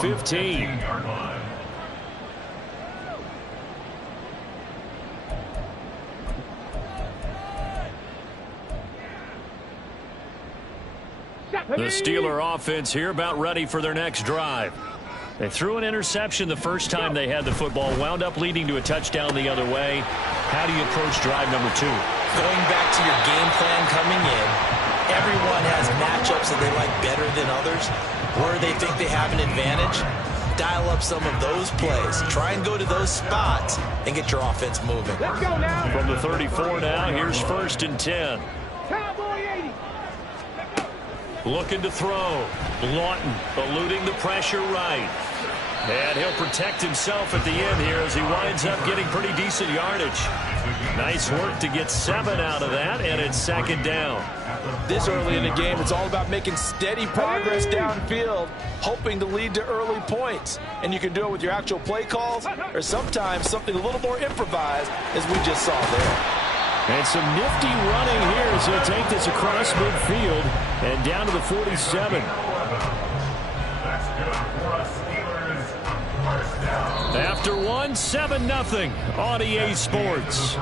15. The Steeler offense here about ready for their next drive. They threw an interception the first time they had the football, wound up leading to a touchdown the other way. How do you approach drive number 2? Going back to your game plan coming in, everyone has matchups that they like better than others. Where they think they have an advantage, dial up some of those plays. Try and go to those spots and get your offense moving. Let's go now. From the 34 now, here's 1st and 10. Cowboy 80. Looking to throw. Lawton eluding the pressure right. And he'll protect himself at the end here as he winds up getting pretty decent yardage. Nice work to get 7 out of that, and it's 2nd down. This early in the game, it's all about making steady progress downfield, hoping to lead to early points. And you can do it with your actual play calls or sometimes something a little more improvised, as we just saw there. And some nifty running here as he'll take this across midfield and down to the 47. After 1, 7-0 on EA Sports.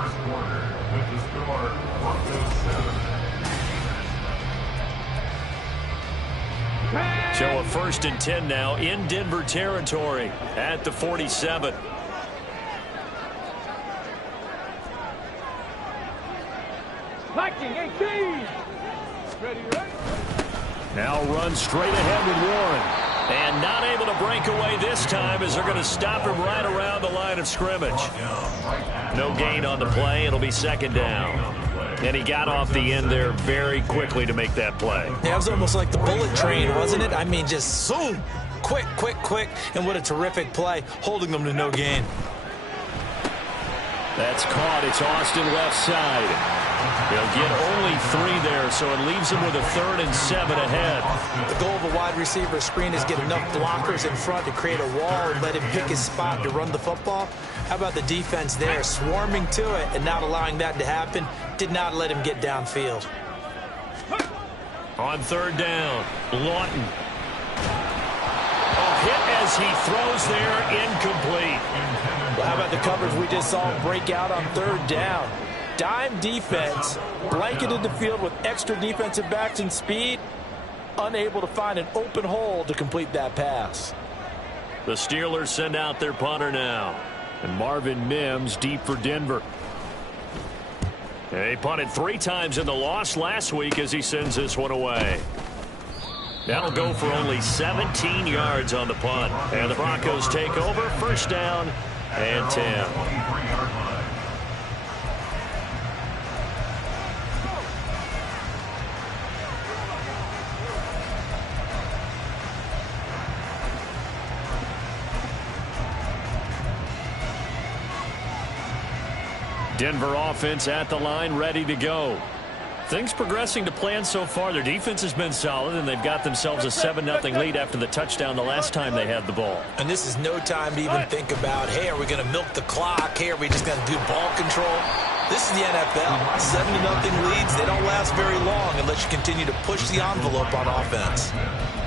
So a 1st and 10 now in Denver territory at the 47. Liking 18. Ready. Now run straight ahead with Warren. And not able to break away this time as they're going to stop him right around the line of scrimmage. No gain on the play. It'll be 2nd down. And he got off the end there very quickly to make that play. Yeah, it was almost like the bullet train, wasn't it? I mean, just zoom. Quick, quick, quick. And what a terrific play, holding them to no gain. That's caught. It's Austin left side. They'll get only 3 there, so it leaves them with a 3rd and 7 ahead. The goal of a wide receiver screen is get enough blockers in front to create a wall and let him pick his spot to run the football. How about the defense there, swarming to it and not allowing that to happen? Did not let him get downfield. On 3rd down, Lawton. A hit as he throws there, incomplete. Well, how about the coverage we just saw break out on 3rd down? Dime defense, blanketed the field with extra defensive backs and speed, unable to find an open hole to complete that pass. The Steelers send out their punter now. And Marvin Mims deep for Denver. They punted 3 times in the loss last week as he sends this one away. That'll go for only 17 yards on the punt. And the Broncos take over, 1st down and 10. Denver offense at the line, ready to go. Things progressing to plan so far. Their defense has been solid, and they've got themselves a 7-0 lead after the touchdown the last time they had the ball. And this is no time to even think about, hey, are we going to milk the clock? Hey, are we just going to do ball control? This is the NFL. 7-0 leads, they don't last very long unless you continue to push the envelope on offense.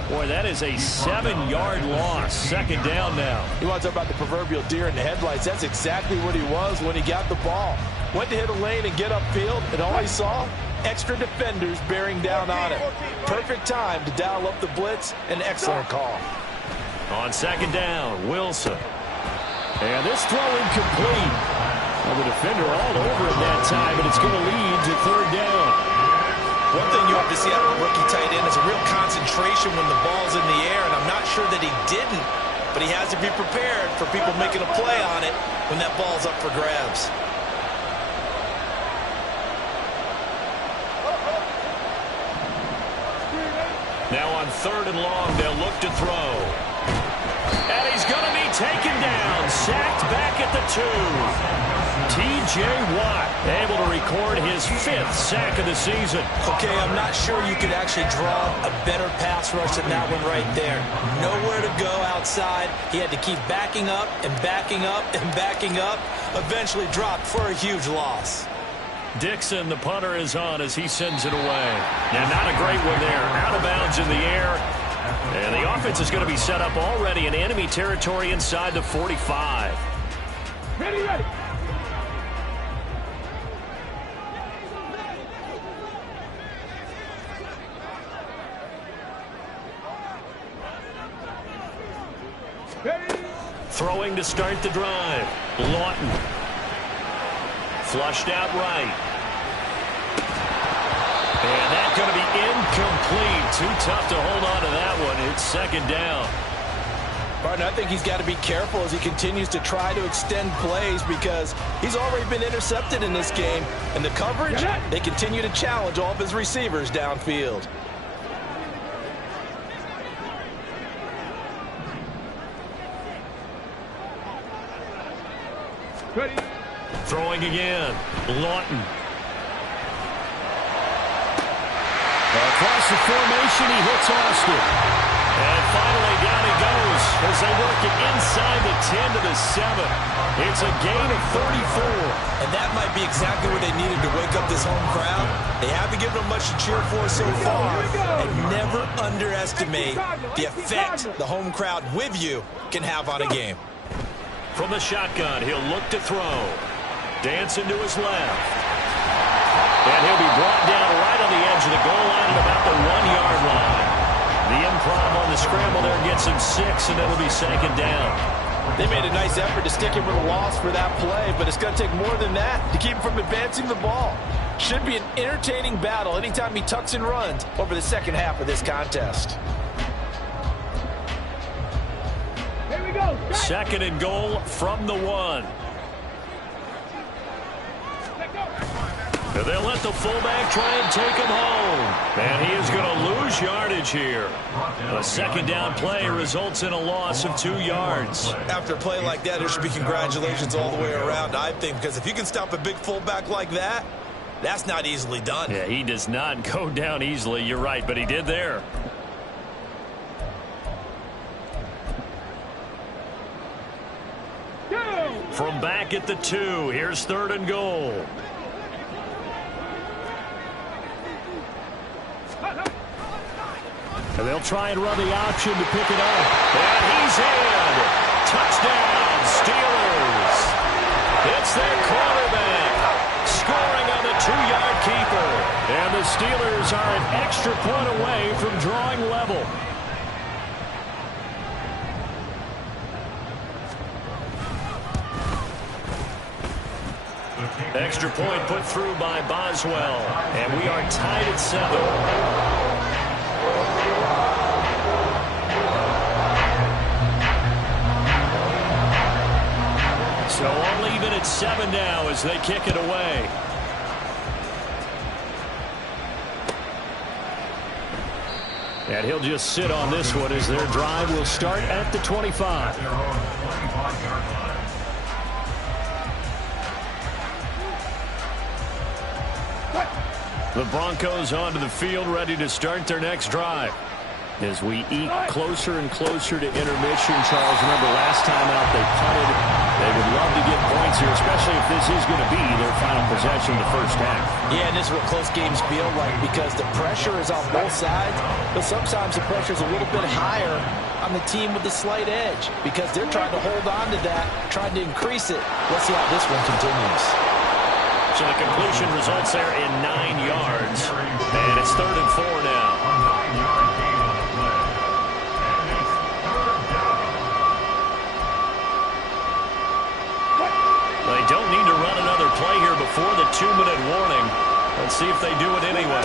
Boy, that is a 7-yard loss. 2nd down now. You want to talk about the proverbial deer in the headlights. That's exactly what he was when he got the ball. Went to hit a lane and get upfield, and all he saw, extra defenders bearing down on him. Perfect time to dial up the blitz. An excellent call. On 2nd down, Wilson. And this throw incomplete. Well, the defender all over him that time, and it's going to lead to 3rd down. One thing you have to see out of a rookie tight end is a real concentration when the ball's in the air, and I'm not sure that he didn't, but he has to be prepared for people making a play on it when that ball's up for grabs. Now on 3rd and long, they'll look to throw. And he's going to be taken down, sacked back at the 2. T.J. Watt able to record his 5th sack of the season. Okay, I'm not sure you could actually draw a better pass rush than that one right there. Nowhere to go outside. He had to keep backing up and backing up and backing up. Eventually dropped for a huge loss. Dixon, the punter, is on as he sends it away. Yeah, not a great one there. Out of bounds in the air. And the offense is going to be set up already in enemy territory inside the 45. Ready, ready. Throwing to start the drive. Lawton. Flushed out right. And that's going to be incomplete. Too tough to hold on to that one. It's second down. Barton, I think he's got to be careful as he continues to try to extend plays because he's already been intercepted in this game. And the coverage, they continue to challenge all of his receivers downfield. Ready. Throwing again. Lawton. Across the formation, he hits Austin. And finally down he goes as they work it inside the 10 to the 7. It's a gain of 34. And that might be exactly what they needed to wake up this home crowd. They haven't given them much to cheer for so far. And never underestimate the effect the home crowd with you can have on a game. From the shotgun, he'll look to throw. Dancing to his left. And he'll be brought down right on the edge of the goal line at about the 1-yard line. The improv on the scramble there gets him 6, and it'll be second down. They made a nice effort to stick him with a loss for that play, but it's going to take more than that to keep him from advancing the ball. Should be an entertaining battle anytime he tucks and runs over the second half of this contest. Here we go. Second and goal from the 1. And they'll let the fullback try and take him home. And he is going to lose yardage here. A second down play results in a loss of 2 yards. After a play like that, there should be congratulations all the way around, I think, because if you can stop a big fullback like that, that's not easily done. Yeah, he does not go down easily. You're right, but he did there. From back at the 2, here's third and goal. And they'll try and run the option to pick it up. And he's in. Touchdown, Steelers. It's their quarterback scoring on the 2-yard keeper. And the Steelers are an extra point away from drawing level. Extra point put through by Boswell. And we are tied at 7. So all even at 7 now as they kick it away. And he'll just sit on this one as their drive will start at the 25. The Broncos onto the field ready to start their next drive. As we eke closer and closer to intermission, Charles, remember last time out they punted. They would love to get points here, especially if this is going to be their final possession of the first half. Yeah, and this is what close games feel like because the pressure is on both sides, but sometimes the pressure is a little bit higher on the team with the slight edge because they're trying to hold on to that, trying to increase it. Let's see how this one continues. So the completion results there in 9 yards, and it's third and 4 now. They don't need to run another play here before the 2-minute warning. Let's see if they do it anyway.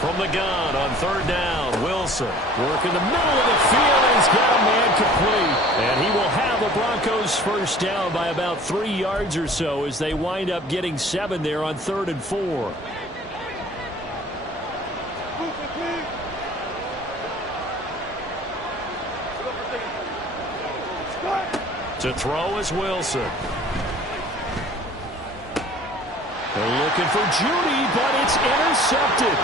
From the gun on third down, Wilson working the middle of the field, and he's got a man complete. And he will have the Broncos first down by about 3 yards or so as they wind up getting 7 there on third and 4. To throw is Wilson. They're looking for Judy, but it's intercepted.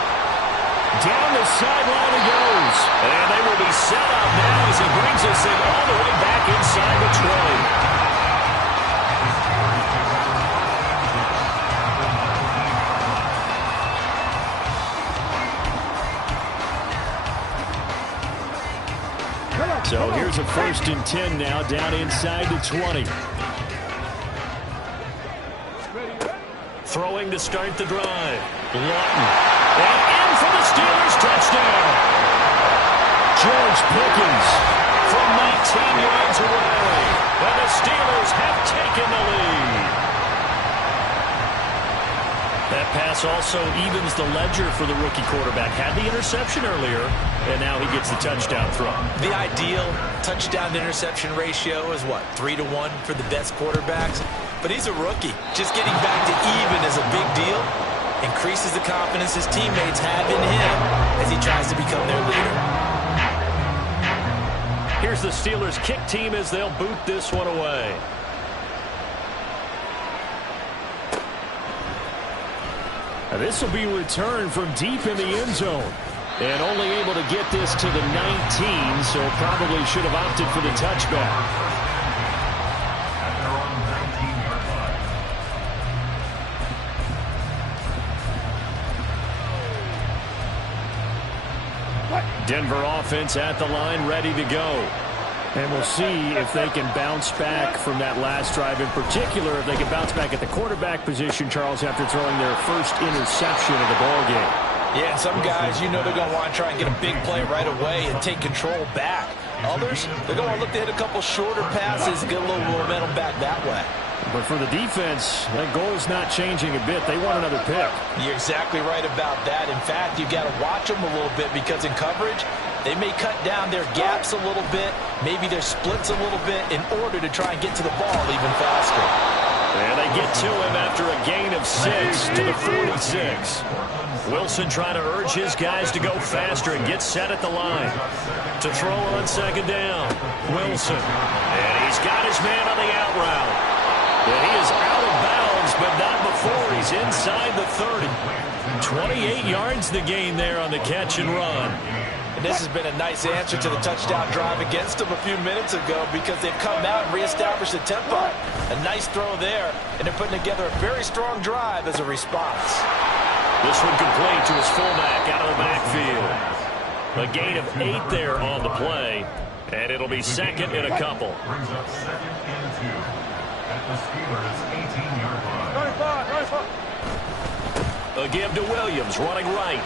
Down the sideline he goes. And they will be set up now as he brings this thing all the way back inside the 20. 1st and 10 now, down inside the 20. Throwing to start the drive. Lawton. And in for the Steelers touchdown. George Pickens from 19 yards away. And the Steelers have taken the lead. That pass also evens the ledger for the rookie quarterback. Had the interception earlier, and now he gets the touchdown throw. The ideal touchdown-to-interception ratio is what, 3-to-1 for the best quarterbacks? But he's a rookie. Just getting back to even is a big deal. Increases the confidence his teammates have in him as he tries to become their leader. Here's the Steelers kick team as they'll boot this one away. This will be returned from deep in the end zone. And only able to get this to the 19, so probably should have opted for the touchback. Denver offense at the line, ready to go. And we'll see if they can bounce back from that last drive. In particular, if they can bounce back at the quarterback position, Charles, after throwing their first interception of the ballgame. Yeah, and some guys, you know they're going to want to try and get a big play right away and take control back. Others, they're going to look to hit a couple shorter passes and get a little momentum back that way. But for the defense, that goal's not changing a bit. They want another pick. You're exactly right about that. In fact, you've got to watch them a little bit because in coverage, they may cut down their gaps a little bit, maybe their splits a little bit in order to try and get to the ball even faster. And they get to him after a gain of 6 to the 46. Wilson trying to urge his guys to go faster and get set at the line. To throw on second down, Wilson. And he's got his man on the out route. And he is out of bounds, but not before he's inside the 30. 28 yards the gain there on the catch and run. And this has been a nice answer to the touchdown drive against them a few minutes ago because they've come out and reestablished the tempo. A nice throw there, and they're putting together a very strong drive as a response. This one complete to his fullback out of the backfield. A gain of 8 there on the play, and it'll be second and a couple. Brings up 2nd and 2 at the Steelers' 18-yard line. A give to Williams, running right.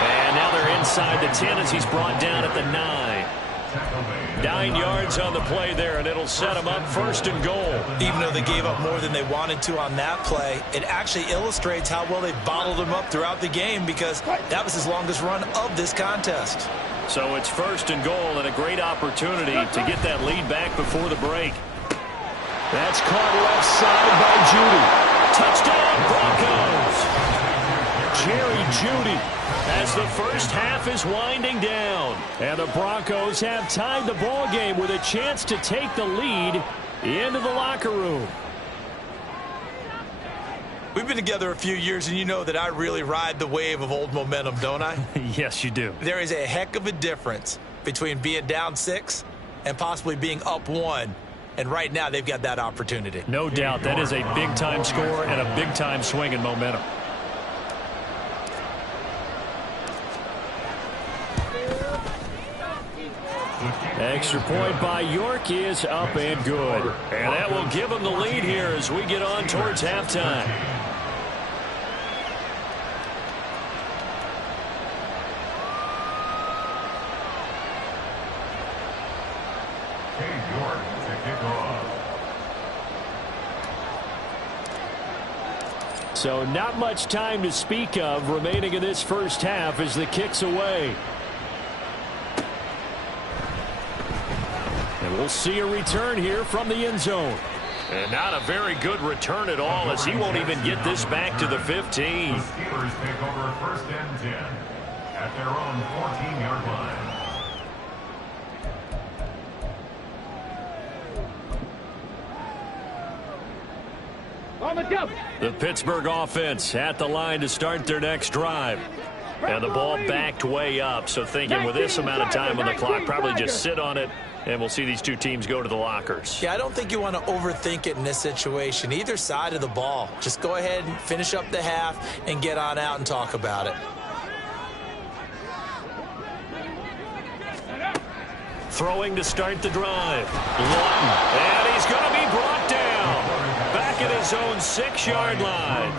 And now they're inside the 10 as he's brought down at the 9. 9 yards on the play there, and it'll set them up 1st and goal. Even though they gave up more than they wanted to on that play, it actually illustrates how well they bottled them up throughout the game because that was his longest run of this contest. So it's 1st and goal and a great opportunity to get that lead back before the break. That's caught left side by Judy. Touchdown, Broncos. Jerry Judy as the first half is winding down. And the Broncos have tied the ball game with a chance to take the lead into the locker room. We've been together a few years, and you know that I really ride the wave of old momentum, don't I? Yes, you do. There is a heck of a difference between being down 6 and possibly being up 1. And right now, they've got that opportunity. No doubt. That is a big-time score and a big-time swing in momentum. Extra point by York is up and good. And that will give them the lead here as we get on towards halftime. York to kick off. So not much time to speak of remaining in this first half as the kick's away. And we'll see a return here from the end zone. And not a very good return at all as he won't even get this back to the 15. The Steelers take over 1st and 10 at their own 14-yard line. The Pittsburgh offense at the line to start their next drive. And the ball backed way up, so thinking with this amount of time on the clock, probably just sit on it, and we'll see these two teams go to the lockers. Yeah, I don't think you want to overthink it in this situation. Either side of the ball. Just go ahead and finish up the half and get on out and talk about it. Throwing to start the drive. Lawton. And he's going to be brought down. Back at his own 6-yard line.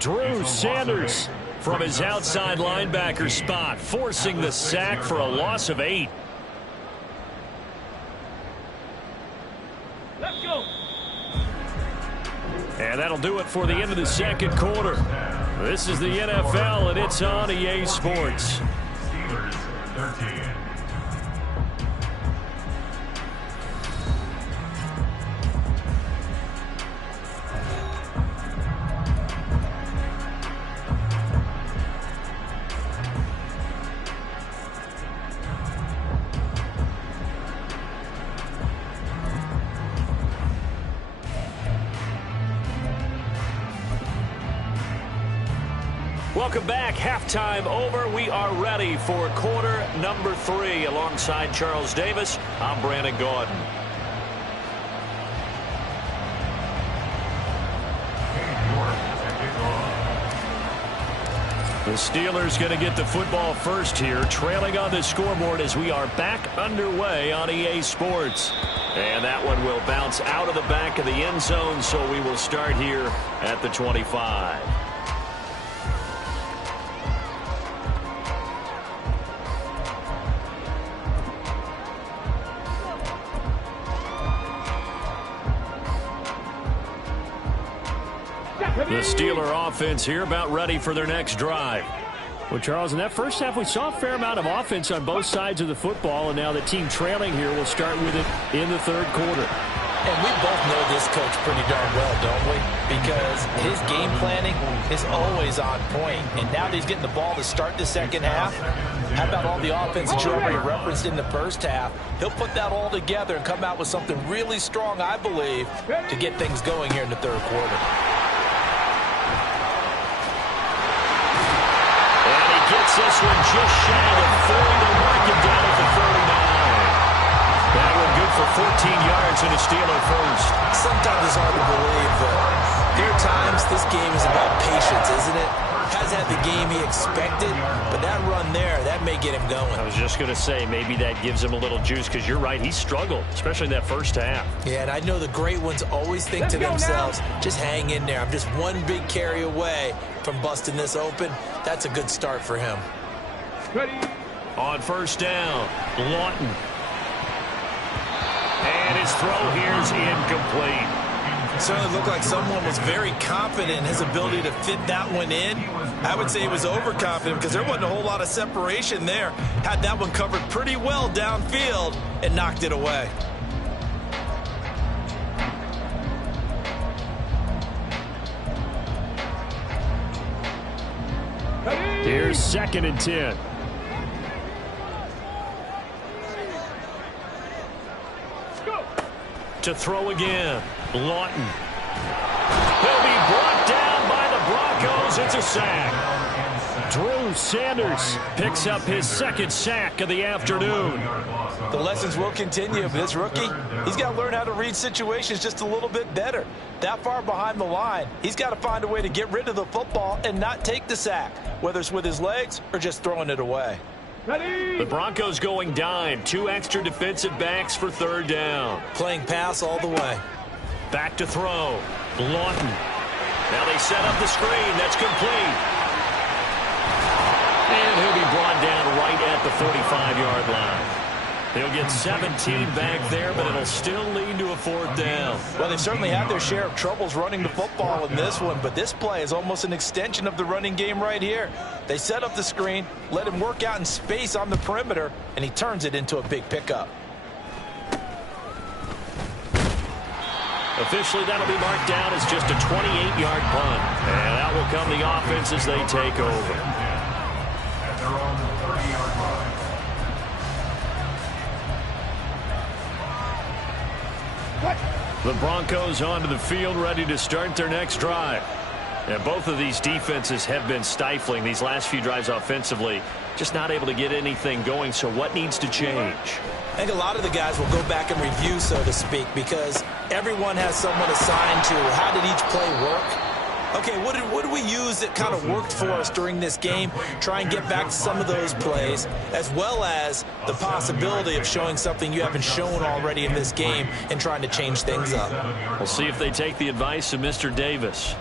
Drew Sanders from his outside linebacker spot, forcing the sack for a loss of 8. Let's go. And that'll do it for the end of the second quarter. This is the NFL, and it's on EA Sports. Steelers 13. Welcome back. Halftime over. We are ready for quarter number 3. Alongside Charles Davis, I'm Brandon Gaudin. The Steelers going to get the football first here, trailing on the scoreboard as we are back underway on EA Sports. And that one will bounce out of the back of the end zone, so we will start here at the 25. The Steeler offense here about ready for their next drive. Well, Charles, in that first half, we saw a fair amount of offense on both sides of the football, and now the team trailing here will start with it in the third quarter. And we both know this coach pretty darn well, don't we? Because his game planning is always on point. And now that he's getting the ball to start the second half, how about all the offense that you already referenced in the first half? He'll put that all together and come out with something really strong, I believe, to get things going here in the third quarter. Gets this one just shy of 40 to mark him down at the 39. That one good for 14 yards and a Steeler first. Sometimes it's hard to believe, but there are times this game is about patience, isn't it? Hasn't had the game he expected, but that run there, that may get him going. I was just going to say, maybe that gives him a little juice, because you're right, he struggled, especially in that first half. Yeah, and I know the great ones always think to themselves, just hang in there. I'm just one big carry away from busting this open. That's a good start for him. Ready. On first down, Lawton. And his throw here is incomplete. It certainly looked like someone was very confident in his ability to fit that one in. I would say he was overconfident because there wasn't a whole lot of separation there. Had that one covered pretty well downfield and knocked it away. Here's 2nd and 10. To throw again, Lawton. He'll be brought down by the Broncos. It's a sack. Drew Sanders picks up his 2nd sack of the afternoon. The lessons will continue for this rookie. He's got to learn how to read situations just a little bit better. That far behind the line, he's got to find a way to get rid of the football and not take the sack, whether it's with his legs or just throwing it away. Ready. The Broncos going dime. 2 extra defensive backs for 3rd down. Playing pass all the way. Back to throw. Lawton. Now they set up the screen. That's complete. And he'll be brought down right at the 45-yard line. They'll get 17 back there, but it'll still lead to a 4th down. Well, they've certainly had their share of troubles running the football in this one, but this play is almost an extension of the running game right here. They set up the screen, let him work out in space on the perimeter, and he turns it into a big pickup. Officially, that'll be marked down as just a 28-yard punt. And out will come the offense as they take over. At their own 30-yard line. The Broncos onto the field, ready to start their next drive. And both of these defenses have been stifling these last few drives offensively. Just not able to get anything going, so what needs to change? I think a lot of the guys will go back and review, so to speak, because everyone has someone assigned to how did each play work. Okay, what did we use that kind of worked for us during this game? Try and get back to some of those plays, as well as the possibility of showing something you haven't shown already in this game and trying to change things up. We'll see if they take the advice of Mr. Davis.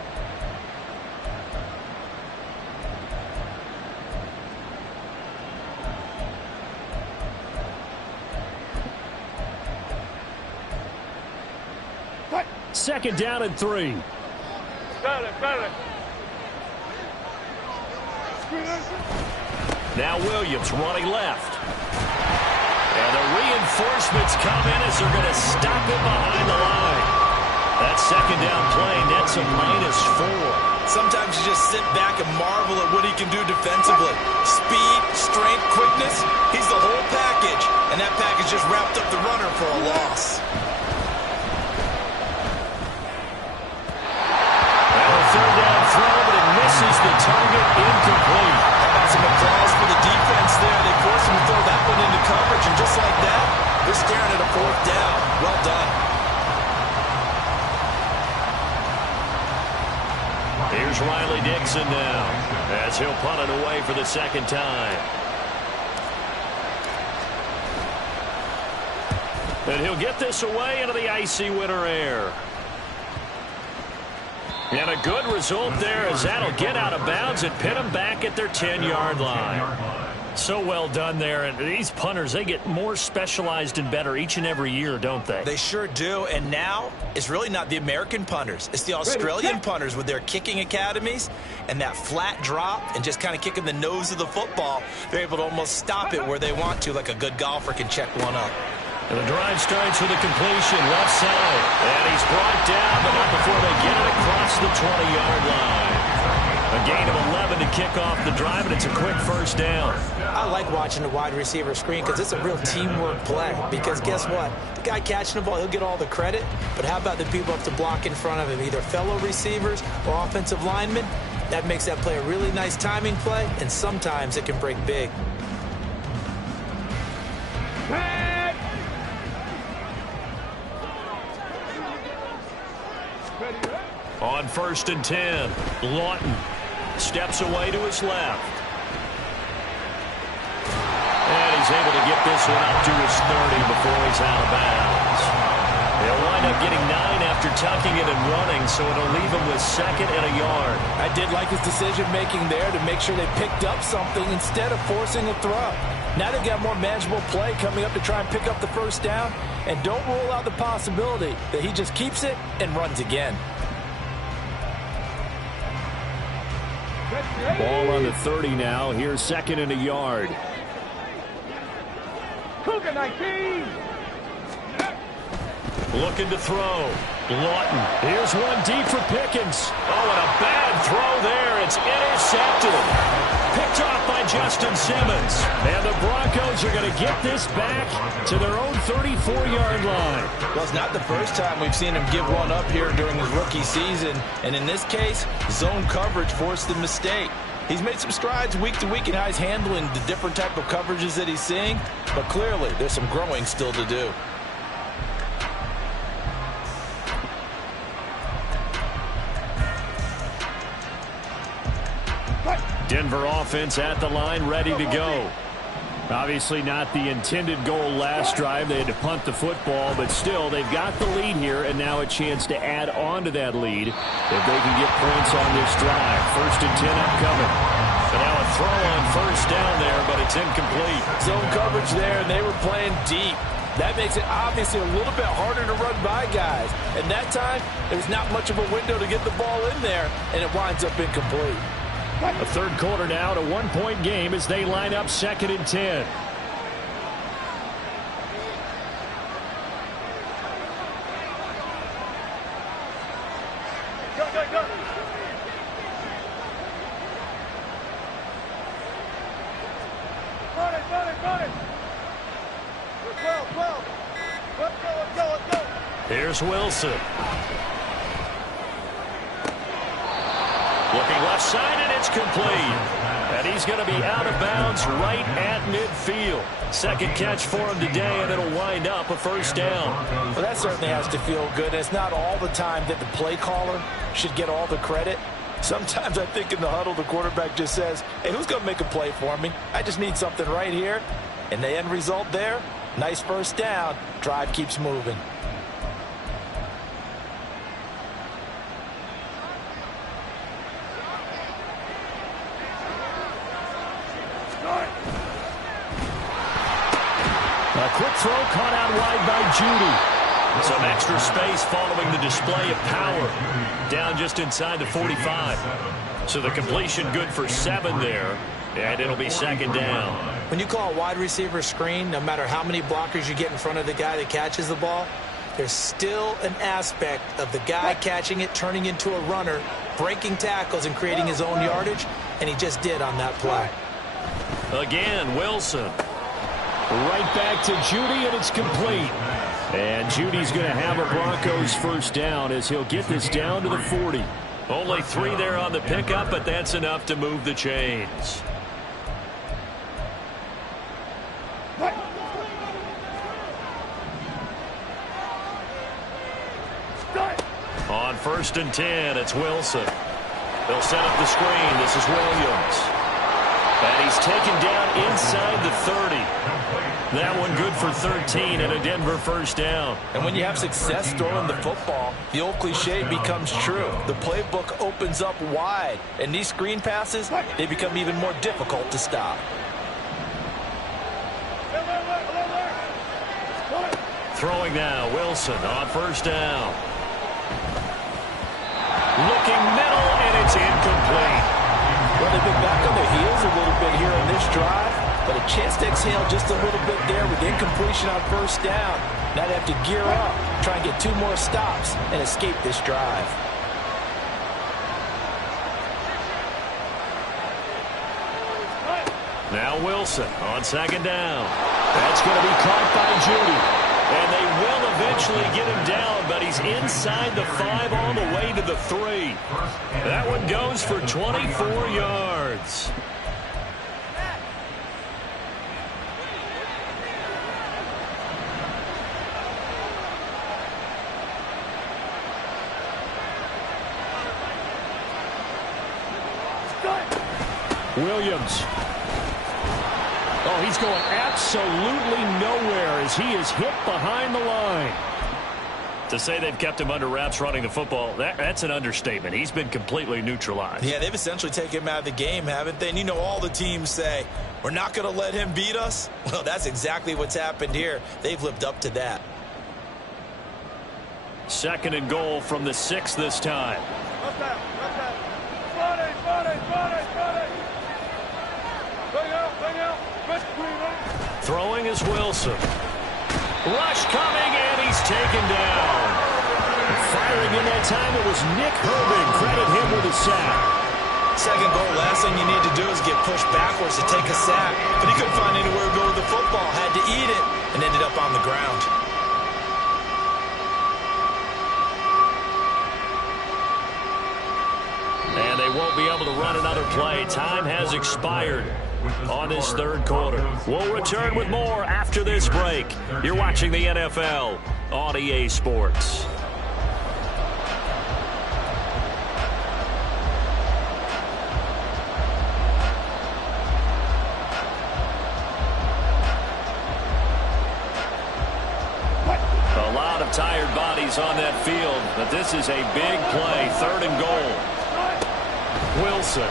Second down and 3. Now Williams running left. And the reinforcements come in as they're going to stop it behind the line. That second down play nets a -4. Sometimes you just sit back and marvel at what he can do defensively. Speed, strength, quickness, he's the whole package. And that package just wrapped up the runner for a loss. Third down throw, but it misses the target, incomplete. How about some applause for the defense there? They forced him to throw that one into coverage, and just like that, they're staring at a 4th down. Well done. Here's Riley Dixon now, as he'll punt it away for the second time. And he'll get this away into the icy winter air. And a good result there, as that'll get out of bounds and pin them back at their 10-yard line. So well done there. And these punters, they get more specialized and better each and every year, don't they? They sure do. And now it's really not the American punters. It's the Australian punters with their kicking academies and that flat drop and just kind of kicking the nose of the football. They're able to almost stop it where they want to, like a good golfer can check one up. And the drive starts with a completion left side. And he's brought down, but not before they get it across the 20-yard line. A gain of 11 to kick off the drive, and it's a quick first down. I like watching the wide receiver screen because it's a real teamwork play. Because guess what? The guy catching the ball, he'll get all the credit. But how about the people up to block in front of him, either fellow receivers or offensive linemen? That makes that play a really nice timing play, and sometimes it can break big. On 1st and 10, Lawton steps away to his left. And he's able to get this one up to his 30 before he's out of bounds. He'll wind up getting 9 after tucking it and running, so it'll leave him with 2nd and a yard. I did like his decision-making there to make sure they picked up something instead of forcing a throw. Now they've got more manageable play coming up to try and pick up the first down, and don't rule out the possibility that he just keeps it and runs again. Ball on the 30 now. Here's 2nd and a yard. Cougar 19. Looking to throw. Lawton. Here's one deep for Pickens. Oh, and a bad throw there. It's intercepted. Picked off by Justin Simmons. And the Broncos are going to get this back to their own 34-yard line. Well, it's not the first time we've seen him give one up here during his rookie season. And in this case, zone coverage forced the mistake. He's made some strides week to week in how he's handling the different type of coverages that he's seeing. But clearly, there's some growing still to do. Denver offense at the line, ready to go. Obviously not the intended goal last drive. They had to punt the football, but still, they've got the lead here, and now a chance to add on to that lead if they can get points on this drive. 1st and 10 upcoming. And now a throw on 1st down there, but it's incomplete. Zone coverage there, and they were playing deep. That makes it obviously a little bit harder to run by guys. And that time, there's not much of a window to get the ball in there, and it winds up incomplete. A third quarter now, to 1-point game as they line up 2nd and 10. Go, go, go. Run it, run it, run it. 12. Let's go. Here's Wilson. Looking left side, and it's complete. And he's going to be out of bounds right at midfield. Second catch for him today, and it'll wind up a 1st down. Well, that certainly has to feel good. And it's not all the time that the play caller should get all the credit. Sometimes I think in the huddle, the quarterback just says, hey, who's going to make a play for me? I just need something right here. And the end result there, nice first down. Drive keeps moving. A quick throw caught out wide by Judy. Some extra space following the display of power. Down just inside the 45. So the completion good for 7 there. And it'll be second down. When you call a wide receiver screen, no matter how many blockers you get in front of the guy that catches the ball, there's still an aspect of the guy catching it, turning into a runner, breaking tackles and creating his own yardage, and he just did on that play. Again, Wilson. Right back to Judy, and it's complete. And Judy's going to have a Broncos first down as he'll get this down to the 40. Only 3 there on the pickup, but that's enough to move the chains. On 1st and 10, it's Wilson. They'll set up the screen. This is Williams. And he's taken down inside the 30. That one good for 13 and a Denver first down. And when you have success throwing the football, the old cliche becomes true. The playbook opens up wide. And these screen passes, they become even more difficult to stop. Throwing now, Wilson on first down. Looking middle, and it's incomplete. Well, they've been back on their heels a little bit here on this drive, but a chance to exhale just a little bit there with incompletion on first down. Now they have to gear up, try and get 2 more stops, and escape this drive. Now Wilson on second down. That's going to be caught by Judy. And they will eventually get him down, but he's inside the 5 all the way to the 3. That one goes for 24 yards. Williams. Oh, he's going absolutely nowhere as he is hit behind the line. To say they've kept him under wraps running the football, that's an understatement. He's been completely neutralized. Yeah, they've essentially taken him out of the game, haven't they? And you know all the teams say, we're not going to let him beat us. Well, that's exactly what's happened here. They've lived up to that. 2nd and goal from the 6 this time. Throwing is Wilson. Rush coming, and he's taken down. Firing in that time, it was Nick Herbig. Credit him with a sack. 2nd goal, last thing you need to do is get pushed backwards to take a sack. But he couldn't find anywhere to go with the football. Had to eat it and ended up on the ground. And they won't be able to run another play. Time has expired on this 3rd quarter. We'll return with more after this break. You're watching the NFL on EA Sports. A lot of tired bodies on that field, but this is a big play. 3rd and goal. Wilson.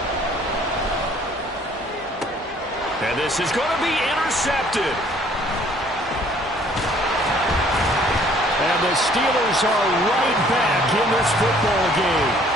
And this is going to be intercepted. And the Steelers are right back in this football game.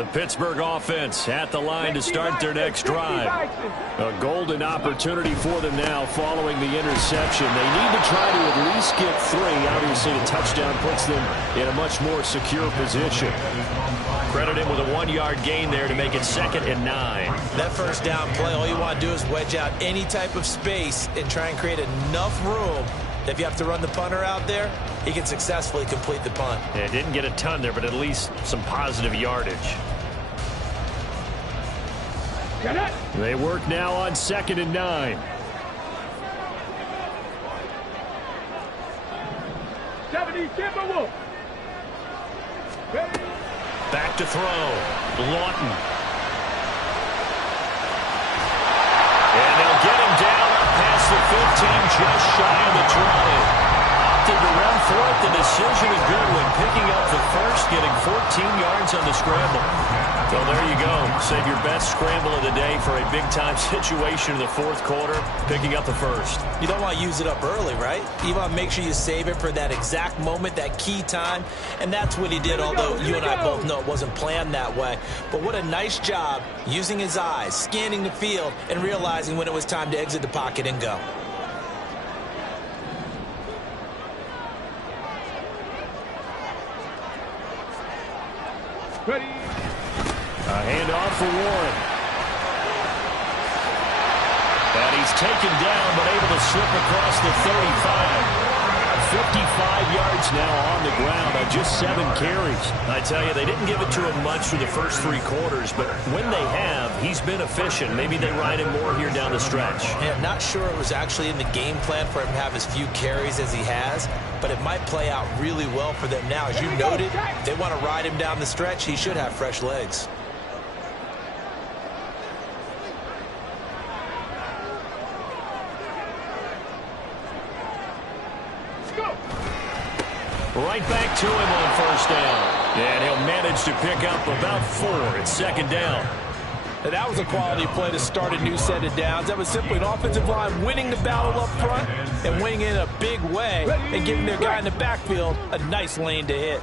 The Pittsburgh offense at the line to start their next drive. A golden opportunity for them now following the interception. They need to try to at least get 3. Obviously, the touchdown puts them in a much more secure position. Credit him with a 1-yard gain there to make it 2nd and 9. That first down play, all you want to do is wedge out any type of space and try and create enough room that if you have to run the punter out there, he can successfully complete the punt. Yeah, didn't get a ton there, but at least some positive yardage. They work now on 2nd and 9. Back to throw. Lawton. And they'll get him down up past the 15, just shy of the 20. Opted to run for it. The decision is good when picking up the first, getting 14 yards on the scramble. Well, there you go. Save your best scramble of the day for a big-time situation in the 4th quarter, picking up the first. You don't want to use it up early, right? You want to make sure you save it for that exact moment, that key time, and that's what he did, although you and I both know it wasn't planned that way. But what a nice job using his eyes, scanning the field, and realizing when it was time to exit the pocket and go. Ready. A handoff for Warren. And he's taken down, but able to slip across the 35. 55 yards now on the ground on just 7 carries. I tell you, they didn't give it to him much through the first 3 quarters, but when they have, he's been efficient. Maybe they ride him more here down the stretch. Yeah, not sure it was actually in the game plan for him to have as few carries as he has, but it might play out really well for them now. As you noted, if they want to ride him down the stretch, he should have fresh legs. Right back to him on 1st down. And he'll manage to pick up about 4. It's 2nd down. And that was a quality play to start a new set of downs. That was simply an offensive line winning the battle up front and winning in a big way and giving their guy in the backfield a nice lane to hit.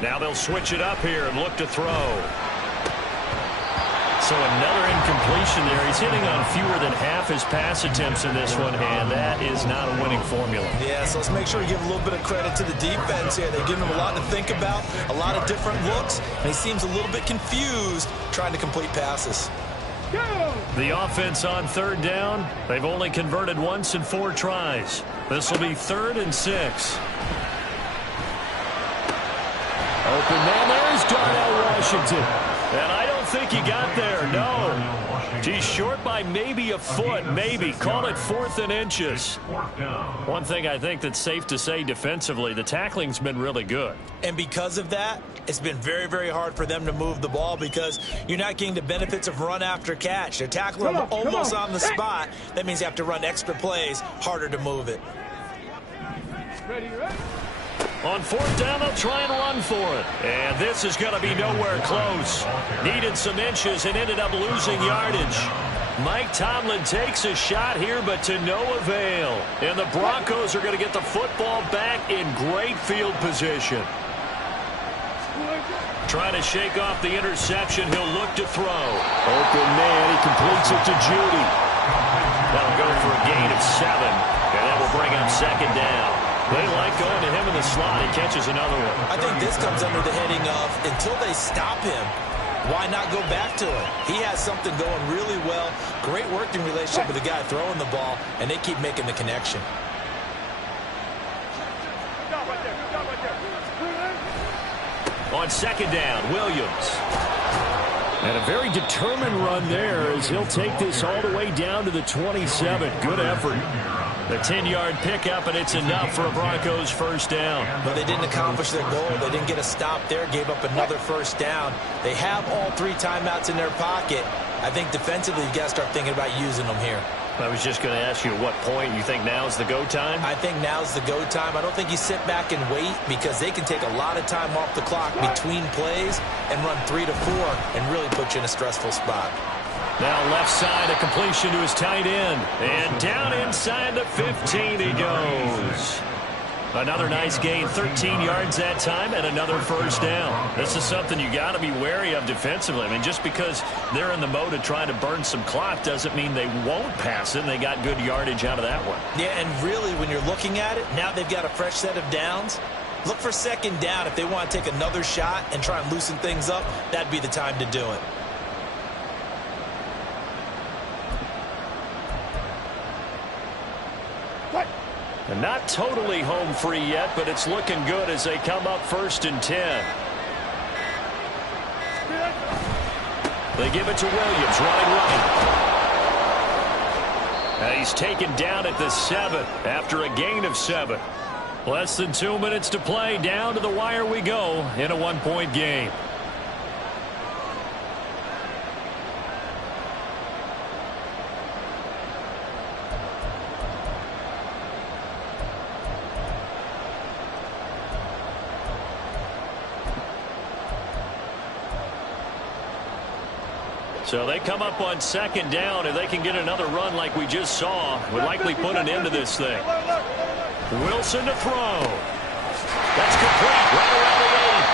Now they'll switch it up here and look to throw. So another incompletion there. He's hitting on fewer than half his pass attempts in this one, and that is not a winning formula. Yeah, so let's make sure we give a little bit of credit to the defense here. They've given him a lot to think about, a lot of different looks, and he seems a little bit confused trying to complete passes. The offense on 3rd down, they've only converted once in 4 tries. This will be 3rd and 6. Open man, there's Darnell Washington. And I don't think he got there, no. He's short by maybe a foot, maybe. Call it 4th and inches. One thing I think that's safe to say defensively, the tackling's been really good. And because of that, it's been very, very hard for them to move the ball because you're not getting the benefits of run after catch. They're tackling almost on the spot. That means you have to run extra plays, harder to move it. Ready, ready. On 4th down, they'll try and run for it. And this is going to be nowhere close. Needed some inches and ended up losing yardage. Mike Tomlin takes a shot here, but to no avail. And the Broncos are going to get the football back in great field position. Trying to shake off the interception. He'll look to throw. Open man. He completes it to Judy. That'll go for a gain of 7. And that will bring up 2nd down. They like going to him in the slot. He catches another one. I think this comes under the heading of until they stop him, why not go back to him? He has something going really well. Great working relationship with the guy throwing the ball, and they keep making the connection. On 2nd down, Williams. And a very determined run there as he'll take this all the way down to the 27. Good effort. The 10-yard pickup, and it's enough for a Broncos 1st down. But they didn't accomplish their goal. They didn't get a stop there, gave up another 1st down. They have all 3 timeouts in their pocket. I think defensively you've got to start thinking about using them here. I was just going to ask you at what point you think now's the go time? I think now's the go time. I don't think you sit back and wait because they can take a lot of time off the clock between plays and run 3 to 4 and really put you in a stressful spot. Now left side, a completion to his tight end. And down inside the 15 he goes. Another nice gain, 13 yards that time, and another first down. This is something you got to be wary of defensively. I mean, just because they're in the mode of trying to burn some clock doesn't mean they won't pass it, and they got good yardage out of that one. Yeah, and really, when you're looking at it, now they've got a fresh set of downs. Look for second down. If they want to take another shot and try and loosen things up, that'd be the time to do it. And not totally home free yet, but it's looking good as they come up 1st and 10. They give it to Williams, running right. And he's taken down at the 7 after a gain of 7. Less than 2 minutes to play. Down to the wire we go in a 1-point game. So they come up on 2nd down. If they can get another run like we just saw, would likely put an end to this thing. Wilson to throw. That's complete. Right around the lane.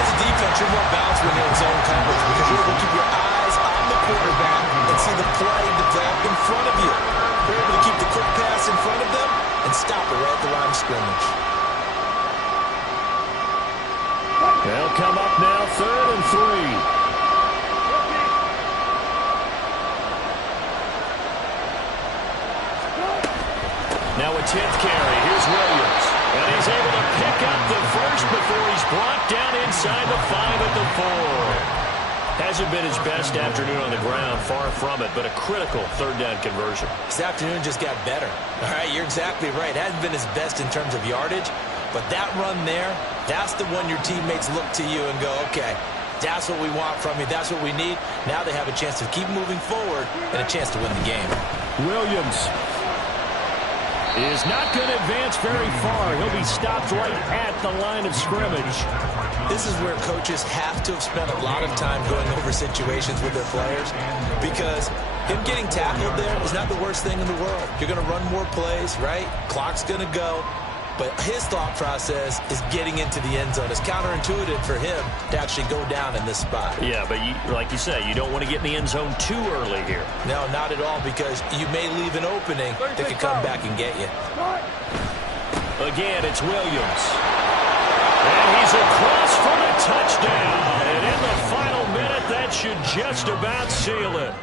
As a defense, you're more balanced when you're in zone coverage because you're able to keep your eyes on the quarterback and see the play develop in front of you. You're able to keep the quick pass in front of them and stop it right at the line of scrimmage. They'll come up now 3rd and 3. Now a 10th carry. Here's Williams. And he's able to pick up the first before he's brought down inside the 5 at the 4. Hasn't been his best afternoon on the ground. Far from it, but a critical 3rd down conversion. This afternoon just got better. All right, you're exactly right. Hasn't been his best in terms of yardage, but that run there, that's the one your teammates look to you and go, okay, that's what we want from you. That's what we need. Now they have a chance to keep moving forward and a chance to win the game. Williams is not going to advance very far. He'll be stopped right at the line of scrimmage. This is where coaches have to have spent a lot of time going over situations with their players because him getting tackled there is not the worst thing in the world. You're going to run more plays, right? Clock's going to go. But his thought process is getting into the end zone. It's counterintuitive for him to actually go down in this spot. Yeah, but like you say, you don't want to get in the end zone too early here. No, not at all, because you may leave an opening that could come back and get you. Again, it's Williams. And he's across for the touchdown. And in the final minute, that should just about seal it.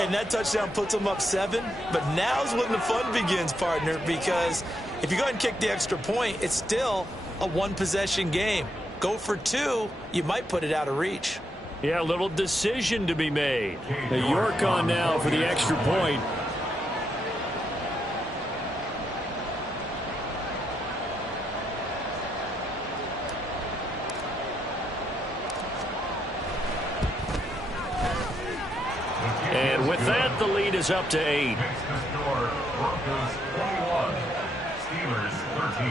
And that touchdown puts them up 7. But now's when the fun begins, partner, because if you go ahead and kick the extra point, it's still a one-possession game. Go for 2, you might put it out of reach. Yeah, a little decision to be made. The York on now for the extra point. And with that, the lead is up to 8. Makes the score Broncos 21, Steelers 13.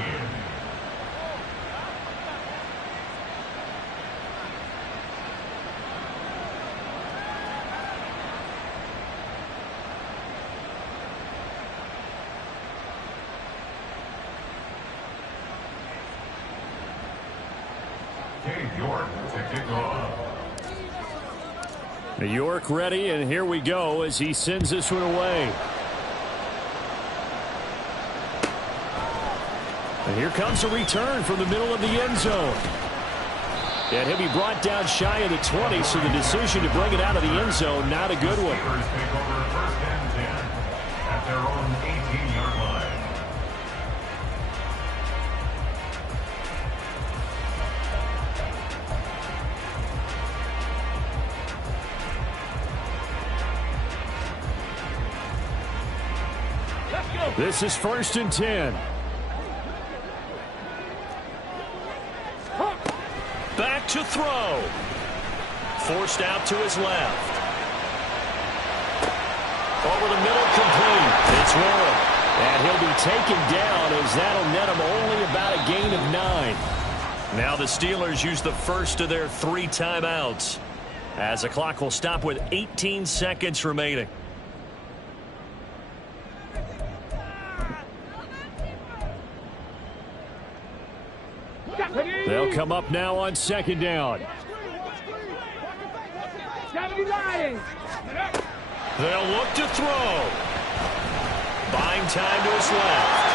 Cade York to kick off. New York ready, and here we go as he sends this one away. And here comes a return from the middle of the end zone. And he'll be brought down shy of the 20, so the decision to bring it out of the end zone, not a good one. Steelers take over 1st and 10 at their own 18-yard line. This is 1st and 10. Back to throw. Forced out to his left. Over the middle, complete. It's Warren. And he'll be taken down as that'll net him only about a gain of 9. Now the Steelers use the first of their 3 timeouts as the clock will stop with 18 seconds remaining. come up now on second down. They'll look to throw. Buying time to his left.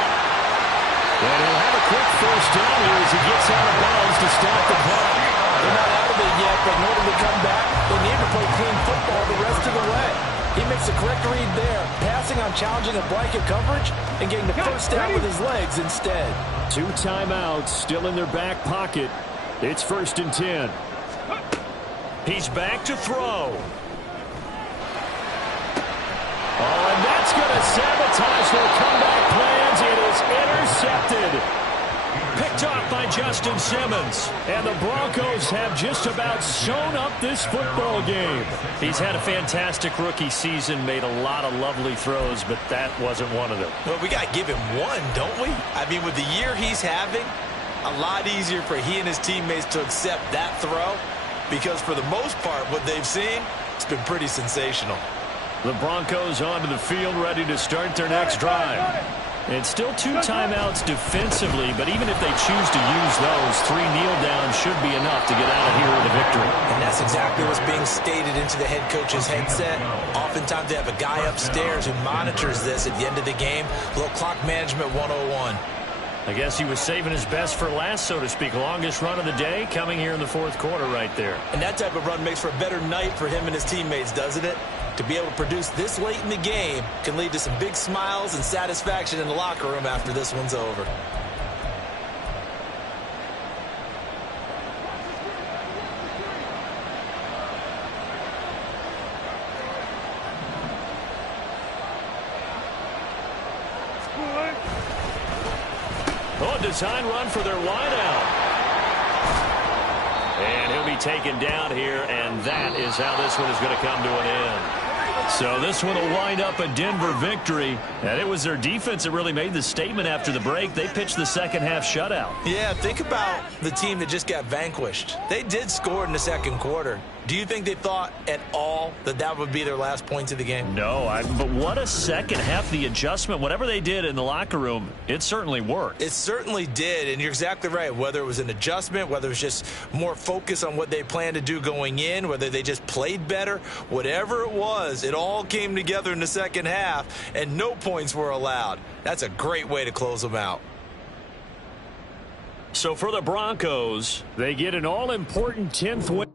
And he'll have a quick first down here as he gets out of bounds to stop the clock. They're not out of it yet, but in order to come back, they need to play clean football the rest of the way. He makes the correct read there, passing on challenging a blanket coverage and getting the first down with his legs instead. 2 timeouts still in their back pocket. It's 1st and 10. He's back to throw. Oh, and that's going to sabotage their comeback plans. It is intercepted. Picked off by Justin Simmons. And the Broncos have just about sewn up this football game. He's had a fantastic rookie season, made a lot of lovely throws, but that wasn't one of them. Well, we got to give him one, don't we? I mean, with the year he's having, a lot easier for he and his teammates to accept that throw because for the most part, what they've seen, it's been pretty sensational. The Broncos onto the field, ready to start their next drive. And still 2 timeouts defensively, but even if they choose to use those, 3 kneel downs should be enough to get out of here with a victory. And that's exactly what's being stated into the head coach's headset. Oftentimes they have a guy upstairs who monitors this at the end of the game. A little clock management 101. I guess he was saving his best for last, so to speak. Longest run of the day coming here in the 4th quarter right there. And that type of run makes for a better night for him and his teammates, doesn't it? To be able to produce this late in the game can lead to some big smiles and satisfaction in the locker room after this one's over. Oh, a design run for their wideout. And he'll be taken down here, and that is how this one is going to come to an end. So this one will wind up a Denver victory, and it was their defense that really made the statement after the break. They pitched the second half shutout. Yeah, think about the team that just got vanquished. They did score in the 2nd quarter. Do you think they thought at all that that would be their last points of the game? No, but what a second half. The adjustment, whatever they did in the locker room, it certainly worked. It certainly did, and you're exactly right. Whether it was an adjustment, whether it was just more focus on what they planned to do going in, whether they just played better, whatever it was, it all came together in the second half, and no points were allowed. That's a great way to close them out. So for the Broncos, they get an all-important 10th win.